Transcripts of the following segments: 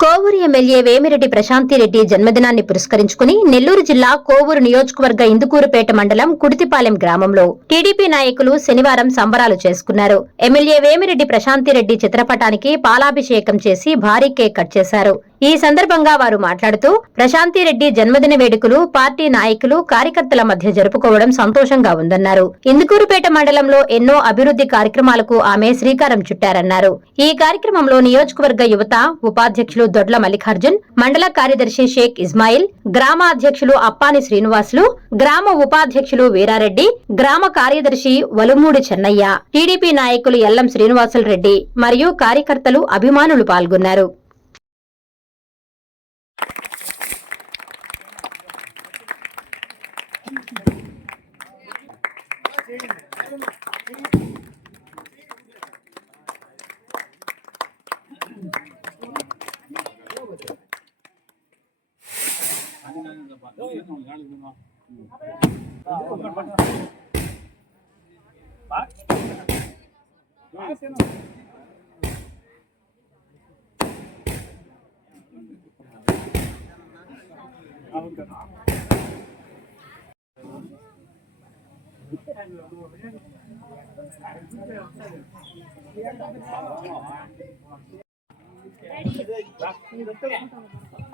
ক కోవూరు ఎమ్మెల్యే వేమిరెడ్డి ప్రశాంతిరెడ్డి జన్మదినాన్ని పురస్కరించుకుని నెల్లూరు జిల్లా కోవూరు నియోజకవర్గ ఇందుకూరుపేట మండలం కుడితిపాలెం గ్రామంలో టీడీపీ నాయకులు శనివారం సంబరాలు చేసుకున్నారు. ఎమ్మెల్యే వేమిరెడ్డి ప్రశాంతిరెడ్డి చిత్రపటానికి పాలాభిషేకం చేసి భారీ కేక్ కట్ చేశారు. ఈ సందర్భంగా వారు మాట్లాడుతూ ప్రశాంతిరెడ్డి జన్మదిన వేడుకలు పార్టీ నాయకులు కార్యకర్తల మధ్య జరుపుకోవడం సంతోషంగా ఉందన్నారు. ఇందుకూరుపేట మండలంలో ఎన్నో అభివృద్ధి కార్యక్రమాలకు ఆమె శ్రీకారం చుట్టారన్నారు. ఈ కార్యక్రమంలో నియోజకవర్గ యువత ఉపాధ్యక్షులు దొడ్ల మల్లికార్జున్ మండల కార్యదర్శి షేక్ ఇస్మాయిల్ గ్రామ అధ్యక్షులు అప్పాని శ్రీనివాసులు గ్రామ ఉపాధ్యక్షులు వీరారెడ్డి గ్రామ కార్యదర్శి వలుమూడి చెన్నయ్య టీడీపీ నాయకులు ఎల్లం శ్రీనివాసులు రెడ్డి మరియు కార్యకర్తలు అభిమానులు పాల్గొన్నారు.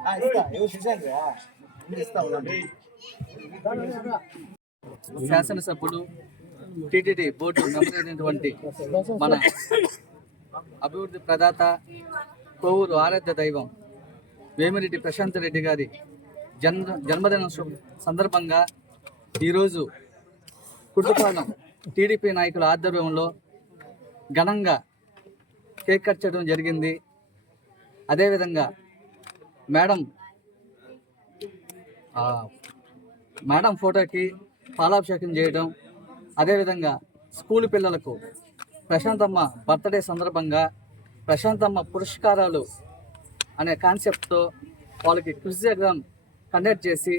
哎，是的，尤其这样子啊。శాసనసభ్యుడు టిటిడి బోర్డు మెంబర్ మన అభివృద్ధి ప్రదాత కోవూరు ఆరాధ్య దైవం వేమిరెడ్డి ప్రశాంత్ రెడ్డి గారి జన్మ జన్మదిన సందర్భంగా ఈరోజు కుటుంబాలం టీడీపీ నాయకుల ఆధ్వర్యంలో ఘనంగా కేక్ కట్ చేయడం జరిగింది. అదేవిధంగా మేడం మేడం ఫోటోకి పాలాభిషేకం చేయడం అదేవిధంగా స్కూల్ పిల్లలకు ప్రశాంతమ్మ బర్త్డే సందర్భంగా ప్రశాంతమ్మ పురస్కారాలు అనే కాన్సెప్ట్తో వాళ్ళకి క్విజ్ ఎగ్జామ్ కండక్ట్ చేసి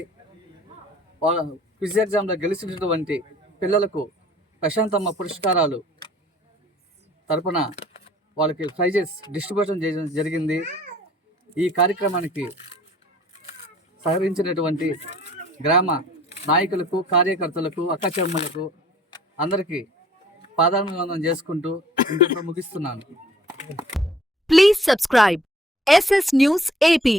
వాళ్ళ క్విజ్ ఎగ్జామ్లో గెలిచినటువంటి పిల్లలకు ప్రశాంతమ్మ పురస్కారాలు తరపున వాళ్ళకి ప్రైజెస్ డిస్ట్రిబ్యూషన్ చేయడం జరిగింది. ఈ కార్యక్రమానికి సహకరించినటువంటి గ్రామ నాయకులకు కార్యకర్తలకు అక్కచెమ్మలకు అందరికీ పాదాభివందనం చేసుకుంటూ ఇంటితో ముగిస్తున్నాను. Please subscribe SS news AP